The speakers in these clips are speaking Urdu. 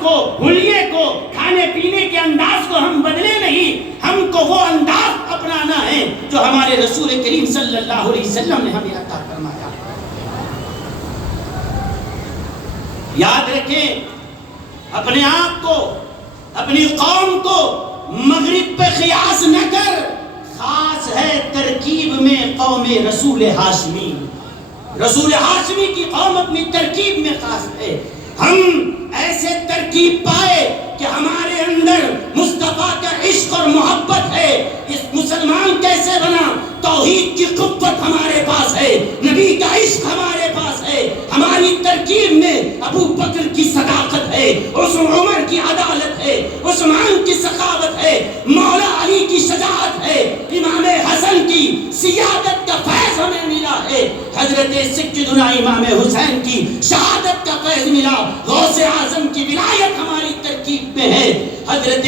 کو، حلیے کو، کھانے پینے کے انداز کو ہم بدلے نہیں، ہم کو وہ انداز اپنانا ہے جو ہمارے رسول کریم صلی اللہ علیہ وسلم نے ہمیں عطا فرمایا۔ یاد رکھیں، اپنے آپ کو، اپنی قوم کو مغرب پہ قیاس نہ کر، خاص ہے ترکیب میں قوم رسول ہاشمی۔ رسول ہاشمی کی قوم اپنی ترکیب میں خاص ہے۔ ہم ایسے ترکیب پائے کہ ہمارے اندر مصطفیٰ کا عشق اور محبت ہے۔ اس مسلمان کیسے بنا؟ توحید کی قوت ہمارے پاس ہے، نبی کا عشق ہمارے پاس ہے، ہماری ترکیب میں ابو بکر کی صداقت ہے، عمر کی عدالت ہے، عثمان کی سخاوت ہے، مولا علی کی شجاعت ہے، امام حسن کی سیادت کا فیض ہمیں ملا ہے، حضرت سیدنا امام حسین کی شہادت کا فیض ملا، غوث اعظم کی ولایت ہماری ترکیب میں ہے، حضرت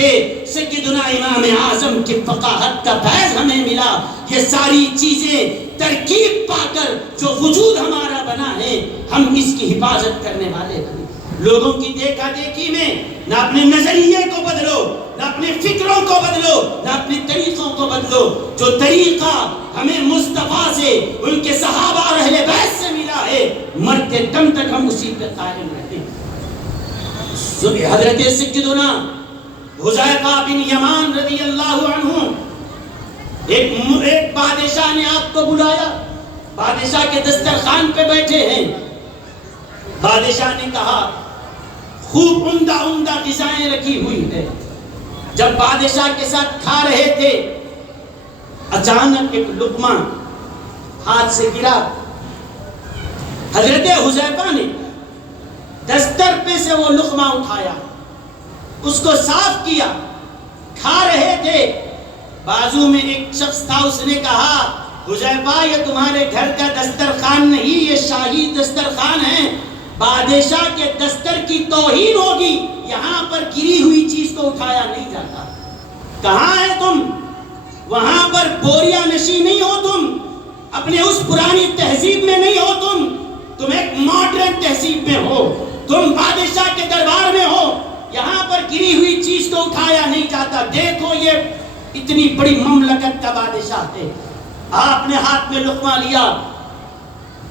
سیدنا امام اعظم کی فقاہت کا فیض ہمیں ملا۔ یہ ساری چیزیں ترکیب پا کر جو وجود ہمارا بنا ہے، ہم اس کی حفاظت کرنے والے بنے۔ لوگوں کی دیکھا دیکھی میں نہ اپنے نظریے کو بدلو، نہ اپنے فکروں کو بدلو، نہ اپنے طریقوں کو بدلو۔ جو طریقہ ہمیں مصطفیٰ سے، ان کے صحابہ اور اہل بیت سے ملا ہے، مرتے دم تک ہم اسی پہ قائم رہتے ہیں۔ حضرت سیدنا حذیفہ بن یمان رضی اللہ عنہ، ایک بادشاہ نے آپ کو بلایا، بادشاہ کے دسترخوان پہ بیٹھے ہیں۔ بادشاہ نے کہا خوب عمدہ عمدہ غذائیں رکھی ہوئی ہے۔ جب بادشاہ کے ساتھ کھا رہے تھے، اچانک ایک لقمہ ہاتھ سے گرا۔ حضرت حذیفہ نے دستر پہ سے وہ لقمہ اٹھایا، اس کو صاف کیا، کھا رہے تھے۔ بازو میں ایک شخص تھا، اس نے کہا حذیفہ یہ تمہارے گھر کا دسترخوان نہیں، یہ شاہی دسترخوان ہے، بادشاہ کے دستر کی توہین ہوگی، یہاں پر گری ہوئی چیز کو اٹھایا نہیں جاتا۔ کہاں ہے تم؟ وہاں پر بوریا نشی نہیں ہو، تم اپنے اس پرانی تہذیب میں نہیں ہو، تم ایک ماڈرن تہذیب میں ہو، تم بادشاہ کے دربار میں ہو، یہاں پر گری ہوئی چیز کو اٹھایا نہیں جاتا۔ دیکھو یہ اتنی بڑی مملکت کا بادشاہ ہے۔ آپ نے ہاتھ میں لقمہ لیا،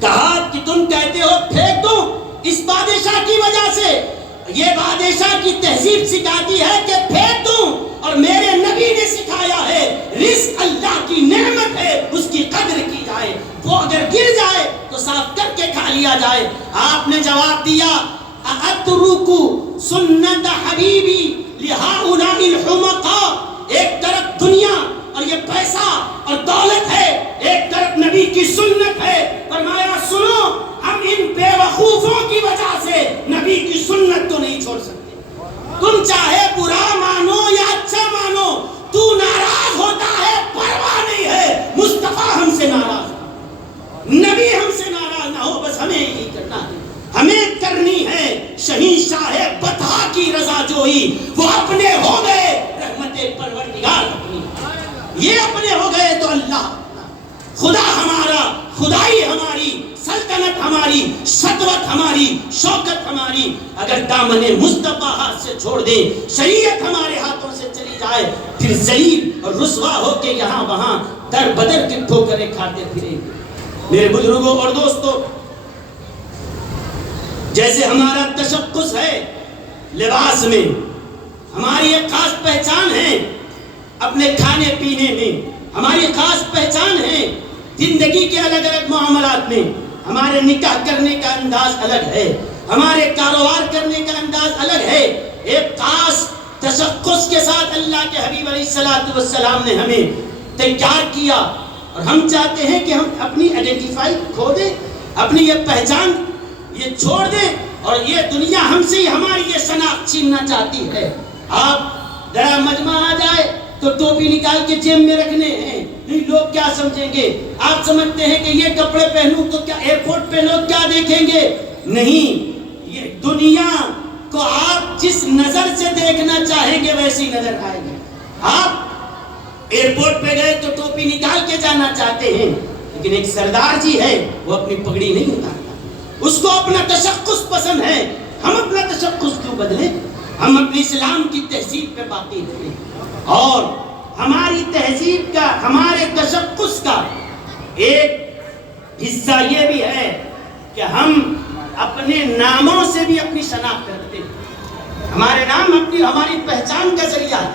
کہا کہ تم کہتے ہو پھینک دو، اس بادشاہ کی وجہ سے، یہ بادشاہ کی تہذیب سکھاتی ہے کہ پھینک دوں، اور میرے نبی نے سکھایا ہے رزق اللہ کی نعمت ہے، اس کی قدر کی جائے، وہ اگر گر جائے تو صاف کر کے کھا لیا جائے۔ آپ نے جواب دیا اترکو سنت حبیبی لہؤلاء الحمقاء، ایک طرف دنیا اور یہ پیسہ اور دولت ہے، ایک طرف نبی کی سنت ہے۔ فرمایا سنو، ہم ان بے وقوفوں کی وجہ سے نبی کی سنت کو نہیں چھوڑ سکتے۔ تم چاہے برا مانو یا اچھا مانو، تو ناراض ہوتا ہے پرواہ نہیں ہے، مصطفیٰ ہم سے ناراض ہو، نبی ہم سے ناراض نہ ہو، بس ہمیں یہی کرنا ہے، ہمیں کرنی ہے شہنشاہ بطحا کی رضا جوئی۔ وہ اپنے ہو گئے رحمت پروردگار اپنی، یہ اپنے ہو گئے تو اللہ خدا ہمارا، خدائی ہماری، سلطنت ہماری، سطوت ہماری، شوکت ہماری۔ اگر دامن مصطفیٰ ہاتھ سے چھوڑ دے، شریعت ہمارے ہاتھوں سے چلی جائے، پھر ذلیل اور رسوا ہو کے یہاں وہاں در بدر کی ٹھوکریں کھاتے پھریں گے۔ میرے بزرگوں اور دوستوں، جیسے ہمارا تشخص ہے لباس میں، ہماری ایک خاص پہچان ہے، اپنے کھانے پینے میں ہماری خاص پہچان ہے، زندگی کے الگ الگ معاملات میں ہمارے نکاح کرنے کا انداز الگ ہے، ہمارے کاروبار کرنے کا انداز الگ ہے۔ ایک خاص تشخص کے ساتھ اللہ کے حبیب علیہ الصلوۃ والسلام نے ہمیں تیار کیا، اور ہم چاہتے ہیں کہ ہم اپنی آئیڈینٹیفائی کھو دیں، اپنی یہ پہچان یہ چھوڑ دیں، اور یہ دنیا ہم سے ہماری یہ شناخت چھیننا چاہتی ہے۔ آپ ذرا مجمع آ جائے تو ٹوپی نکال کے جیب میں رکھنے ہیں، نہیں لوگ کیا سمجھیں گے؟ آپ سمجھتے ہیں کہ یہ کپڑے پہنوں تو کیا ایئرپورٹ پہ لوگ کیا دیکھیں گے؟ نہیں، یہ دنیا کو آپ جس نظر سے دیکھنا چاہیں گے ویسی نظر آئے گی۔ آپ ایئرپورٹ پہ گئے تو ٹوپی نکال کے جانا چاہتے ہیں، لیکن ایک سردار جی ہے وہ اپنی پگڑی نہیں اتارتا، اس کو اپنا تشخص پسند ہے۔ ہم اپنا تشخص کیوں بدلیں؟ ہم اپنی اسلام کی تہذیب پہ باقی رہیں، اور ہماری تہذیب کا، ہمارے تشخص کا ایک حصہ یہ بھی ہے کہ ہم اپنے ناموں سے بھی اپنی شناخت کرتے ہیں۔ ہمارے نام ہماری پہچان کا ذریعہ ہے،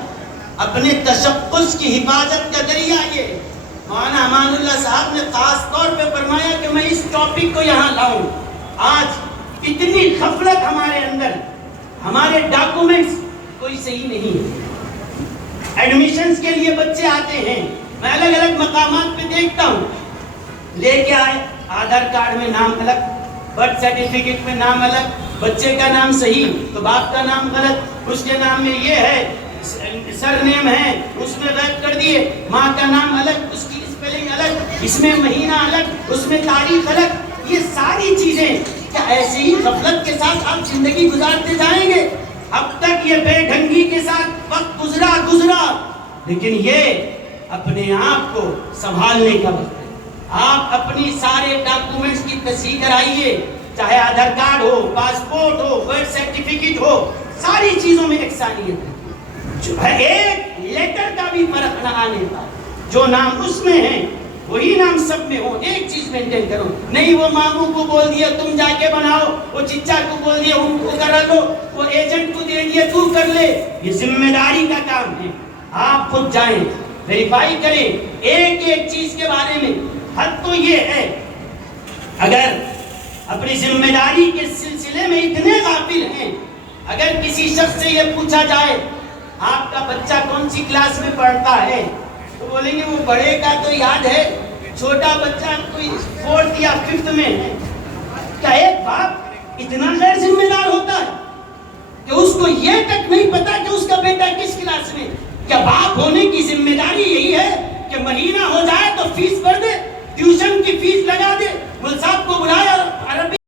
اپنے تشخص کی حفاظت کا ذریعہ یہ ہے۔ مولانا امان اللہ صاحب نے خاص طور پہ فرمایا کہ میں اس ٹاپک کو یہاں لاؤں۔ آج اتنی غفلت ہمارے اندر، ہمارے ڈاکومنٹس کوئی صحیح نہیں ہے۔ ایڈمیشنز کے لیے بچے آتے ہیں، میں الگ الگ مقامات پہ دیکھتا ہوں، لے کے آئے آدھار کارڈ میں نام الگ، برتھ سرٹیفکیٹ میں نام الگ، بچے کا نام صحیح تو باپ کا نام غلط، اس کے نام میں یہ ہے، سر نیم ہے اس میں غلط کر دیے، ماں کا نام الگ، اس کی اسپیلنگ الگ، اس میں مہینہ الگ، اس میں تاریخ الگ۔ یہ ساری چیزیں کیا ایسے ہی غفلت کے ساتھ آپ زندگی گزارتے جائیں گے؟ اب تک یہ بے ڈھنگی کے ساتھ وقت گزرا، لیکن یہ اپنے آپ کو سنبھالنے کا وقت ہے۔ آپ اپنی سارے ڈاکومنٹس کی تصحیح کرائیے، چاہے آدھار کارڈ ہو، پاسپورٹ ہو، برتھ سرٹیفکیٹ ہو، ساری چیزوں میں یکسانیت ہے۔ ایک لیٹر کا بھی فرق نہ آنے کا، جو نام اس میں ہے وہی نام سب میں ہو، ایک چیز مینٹین کرو۔ نہیں وہ ماموں کو بول دیا تم جا کے بناؤ، وہ چچا کو بول دیا ان کو کرا لو، وہ ایجنٹ کو دے دیا تو کر لے، یہ ذمہ داری کا کام ہے۔ آپ خود جائیں، ویریفائی کریں ایک ایک چیز کے بارے میں۔ حد تو یہ ہے اگر اپنی ذمہ داری کے سلسلے میں اتنے غافل ہیں، اگر کسی شخص سے یہ پوچھا جائے آپ کا بچہ کون سی کلاس میں پڑھتا ہے، تو بولیں گے وہ بڑے کا تو یاد ہے، چھوٹا بچہ کوئی 4th یا 5th میں ہے۔ کیا ایک باپ اتنا غیر ذمہ دار ہوتا ہے کہ اس کو یہ تک نہیں پتا کہ اس کا بیٹا کس کلاس میں؟ کیا باپ ہونے کی ذمہ داری یہی ہے کہ مہینہ ہو جائے تو فیس بھر دے، ٹیوشن